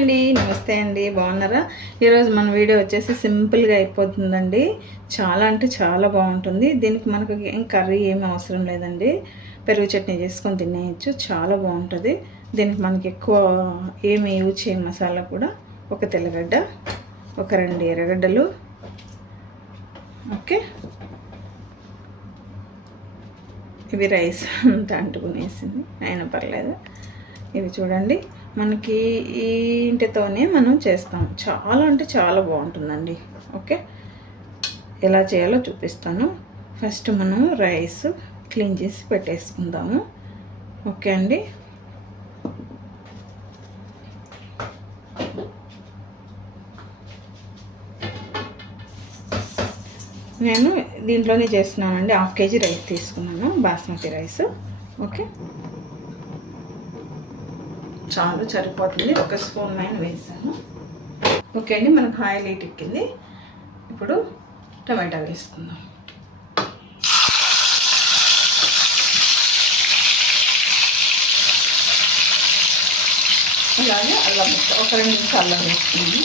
అండి. నమస్తే అండి. బాగున్నారా? ఈరోజు మన వీడియో వచ్చేసి సింపుల్గా అయిపోతుందండి. చాలా అంటే చాలా బాగుంటుంది. దీనికి మనకు ఏం కర్రీ ఏమి అవసరం లేదండి. పెరుగు చట్నీ చేసుకొని తినేయచ్చు. చాలా బాగుంటుంది. దీనికి మనకి ఎక్కువ ఏమి యూజ్ చేయని మసాలా కూడా ఒక తెల్లగడ్డ ఒక రెండు ఎర్రగడ్డలు. ఓకే. ఇవి రైస్ అంతా అంటుకునేసింది. అయినా పర్లేదు. ఇవి చూడండి. మనకి ఇంటితోనే మనం చేస్తాం. చాలా అంటే చాలా బాగుంటుందండి. ఓకే? ఎలా చేయాలో చూపిస్తాను. ఫస్ట్ మనం రైస్ క్లీన్ చేసి పెట్టేసుకుందాము. ఓకే అండి? నేను దీంట్లోనే చేస్తున్నానండి. హాఫ్ కేజీ రైస్ తీసుకున్నాను. బాస్మతి రైస్. ఓకే? చాలు సరిపోతుంది. ఒక స్పూన్ మైన వేసాను. ఓకే అండి మనకు ఆయిల్ హీట్ ఎక్కింది. ఇప్పుడు టమాటా వేసుకుందాం. అలాగే అల్లం ముక్క ఒక రెండు నిమిషాలు అల్లం వేసుకున్నాము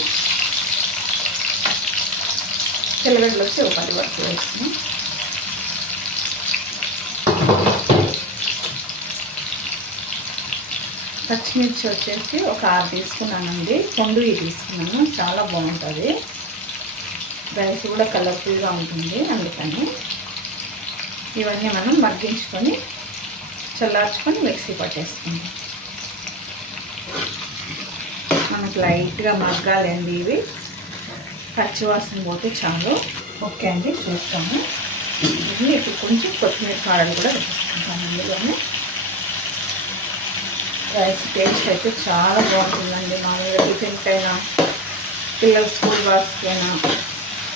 తెల్లగడ్డలు వచ్చి ఒక పది వరకు వేసుకున్నాం పచ్చిమిర్చి వచ్చేసి ఒక ఆరు తీసుకున్నానండి. కొండువి తీసుకున్నాను. చాలా బాగుంటుంది. రైస్ కూడా కలర్ఫుల్గా ఉంటుంది అందుకని. ఇవన్నీ మనం మగ్గించుకొని చల్లార్చుకొని మిక్సీ పట్టేసుకుందాం. మనకు లైట్గా మగ్గాలండి ఇవి. పచ్చివాసన పోతే చాలు. ఓకే అండి చూస్తాము ఇది ఇప్పుడు కొంచెం కొత్తిమీర కాడలు కూడా వేసుకుంటాను అందులోనే. రైస్ టేస్ట్ అయితే చాలా బాగుంటుందండి. మామూలుగా టిఫిన్కైనా పిల్లల స్కూల్ బాక్స్కైనా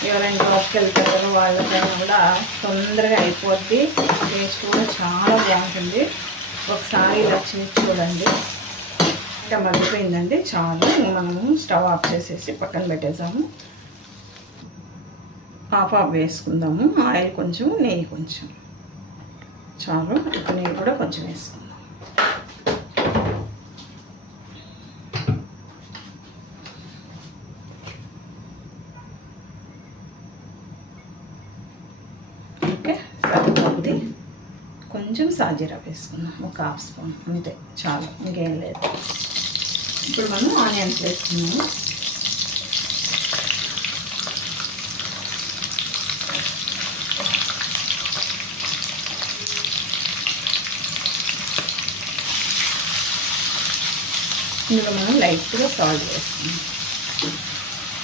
ఎవరైనా జాబ్కి వెళ్తారో వాళ్ళకైనా కూడా తొందరగా అయిపోద్ది. టేస్ట్ కూడా చాలా బాగుంటుంది. ఒకసారి ఇలా చేసి చూడండి. ఇంకా మగ్గిపోయిందండి. చాలు. మనము స్టవ్ ఆఫ్ చేసేసి పక్కన పెట్టేసాము. ఆఫ్ ఆఫ్ వేసుకుందాము. ఆయిల్ కొంచెం నెయ్యి కొంచెం. చాలు. నెయ్యి కూడా కొంచెం వేసుకుందాం ఓకే సరిపోద్ది కొంచెం సాజీరా వేసుకుందాం ఒక హాఫ్ స్పూన్. అంతే. చాలు. ఇంకేం లేదు. ఇప్పుడు మనం ఆనియన్స్ వేసుకున్నాము ఇందులో మనం లైట్గా సాల్ట్ వేస్తున్నాం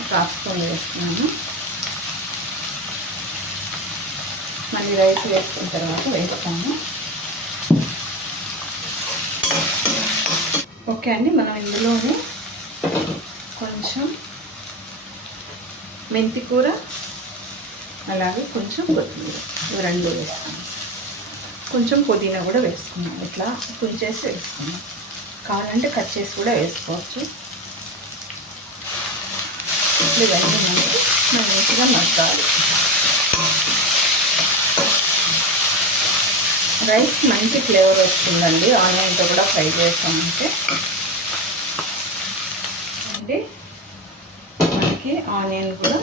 ఒక హాఫ్ స్పూన్ వేస్తున్నాము మళ్ళీ రైస్ వేసుకున్న తర్వాత వేస్తాము ఓకే అండి మనం ఇందులోనే కొంచెం మెంతి కూర అలాగే కొంచెం కొత్తిమీర ఇవి రెండు వేస్తాము కొంచెం పుదీనా కూడా వేసుకున్నాం ఇట్లా కుంచేసి వేసుకున్నాం కావాలంటే కట్ చేసి కూడా వేసుకోవచ్చు. ఇప్పుడు ఇవన్నీ మనకి మంచిగా మగ్గాలి. రైస్ మంచి ఫ్లేవర్ వస్తుందండి ఆనియన్తో కూడా ఫ్రై చేస్తామంటే అంటే మనకి ఆనియన్ కూడా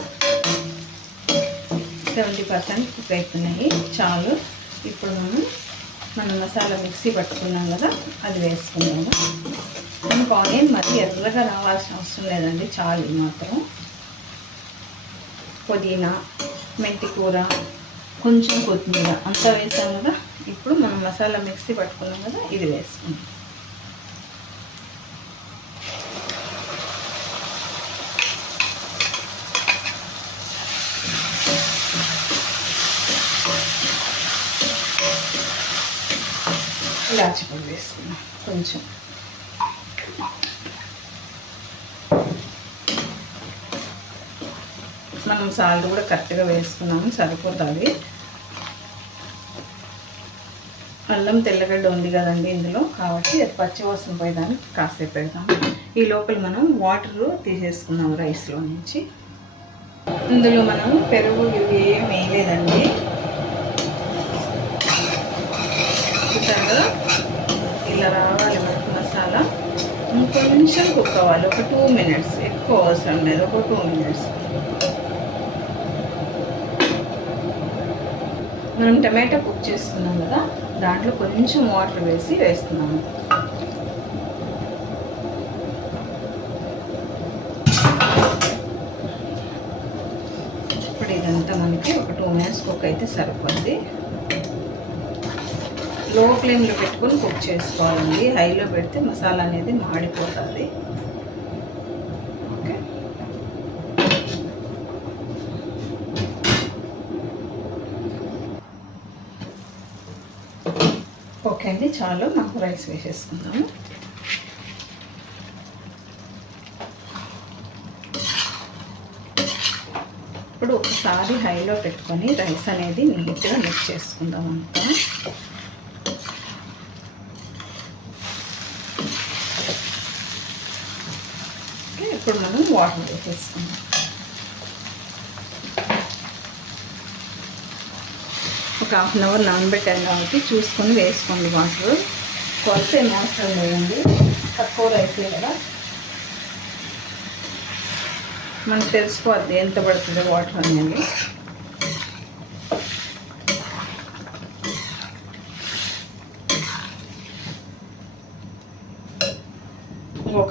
సెవెంటీ పర్సెంట్ కుక్ అవుతున్నాయి చాలు. ఇప్పుడు మనం మనం మసాలా మిక్సీ పట్టుకున్నాం కదా అది వేసుకున్నాము మనకు ఆనియన్ మరీ ఎర్రగా రావాల్సిన అవసరం లేదండి చాలు మాత్రం. పుదీనా మెంతి కూర కొంచెం కొత్తిమీర అంతా వేసాం కదా. ఇప్పుడు మనం మసాలా మిక్సీ పట్టుకున్నాం కదా ఇది వేసుకున్నాం ఇలాచి వేసుకున్నాం కొంచెం మనం సాల్ట్ కూడా కరెక్ట్గా వేసుకున్నాము సరిపోతుంది అల్లం తెల్లగడ్డ ఉంది కదండి ఇందులో కాబట్టి అది పచ్చి వాసన పోయేదానికి కాసేపు పెడతాం ఈ లోపల మనం వాటర్ తీసేసుకున్నాం రైస్లో నుంచి. ఇందులో మనం పెరుగు ఇవి ఏం వేయలేదండి. చూసారు? కదా ఇలా రావాలి మనకు మసాలా. కొంచెం కుక్ అవ్వాలి ఒక టూ మినిట్స్ ఎక్కువ అవసరం లేదు. ఒక టూ మినిట్స్ మనం టమాటా కుక్ చేసుకున్నాం కదా దాంట్లో కొంచెం వాటర్ వేసి వేస్తున్నాము. ఇప్పుడు ఇదంతా మనకి ఒక టూ మినిట్స్ కుక్ అయితే సరిపోద్ది. లో ఫ్లేమ్లో పెట్టుకొని కుక్ చేసుకోవాలండి. హైలో పెడితే మసాలా అనేది మాడిపోతుంది. ఓకే ఓకే అండి. చాలు. నాకు రైస్ వేసేసుకుందాము. ఇప్పుడు ఒకసారి హైలో పెట్టుకొని రైస్ అనేది నీట్గా మిక్స్ చేసుకుందాం అంతా ఇప్పుడు మనం వాటర్ వేసేసుకుందాం ఒక హాఫ్ అన్ అవర్ నానబెట్టాను కాబట్టి చూసుకొని వేసుకోండి వాటర్. కొలత ఏం అవసరం లేదండి తక్కువ రైస్ కదా. మనకు తెలిసిపోద్ది ఎంత పడుతుందో వాటర్ అనేది.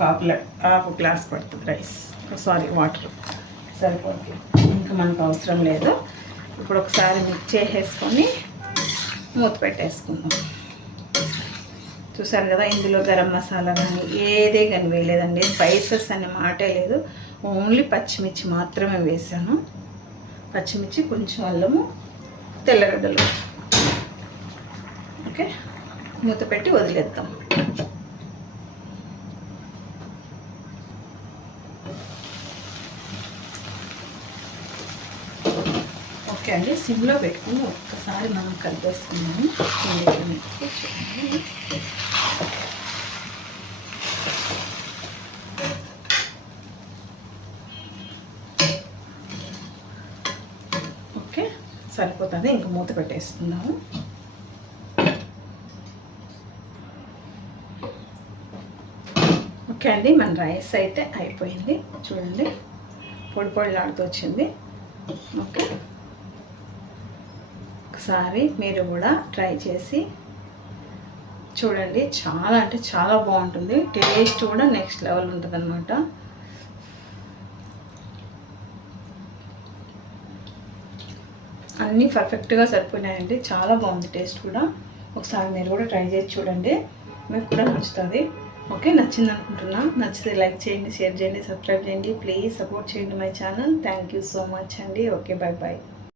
ఇంకొక హాఫ్ హాఫ్ గ్లాస్ పడుతుంది రైస్. Oh, sorry water. సరిపోతుంది ఇంకా మనకు అవసరం లేదు. ఇప్పుడు ఒకసారి మిక్స్ చేసేసుకొని మూత పెట్టేసుకుందాం. చూసారు కదా ఇందులో గరం మసాలా కానీ ఏదే కానీ వేయలేదండి. స్పైసెస్ అనే మాటే లేదు. ఓన్లీ పచ్చిమిర్చి మాత్రమే వేసాను. పచ్చిమిర్చి కొంచెం అల్లము తెల్లగడ్డలు. ఓకే? మూత పెట్టి వదిలేద్దాం. ఓకే అండి సిమ్లో పెట్టుకుని ఒక్కసారి మనం కలిపేసుకున్నాము ఓకే సరిపోతుంది. ఇంక మూత పెట్టేసుకుందాము ఓకే అండి మన రైస్ అయితే అయిపోయింది. చూడండి పొడి పొడిలాడుతూ వచ్చింది. ఓకే. ఒకసారి మీరు కూడా ట్రై చేసి చూడండి. చాలా అంటే చాలా బాగుంటుంది. టేస్ట్ కూడా నెక్స్ట్ లెవెల్ ఉంటుంది అనమాట అన్నీ పర్ఫెక్ట్గా సరిపోయినాయండి. చాలా బాగుంది టేస్ట్ కూడా. ఒకసారి మీరు కూడా ట్రై చేసి చూడండి. మీకు కూడా నచ్చుతుంది. ఓకే నచ్చింది అనుకుంటున్నా నచ్చితే లైక్ చేయండి షేర్ చేయండి సబ్స్క్రైబ్ చేయండి. ప్లీజ్ సపోర్ట్ చేయండి my channel. Thank you so much అండి. Okay bye bye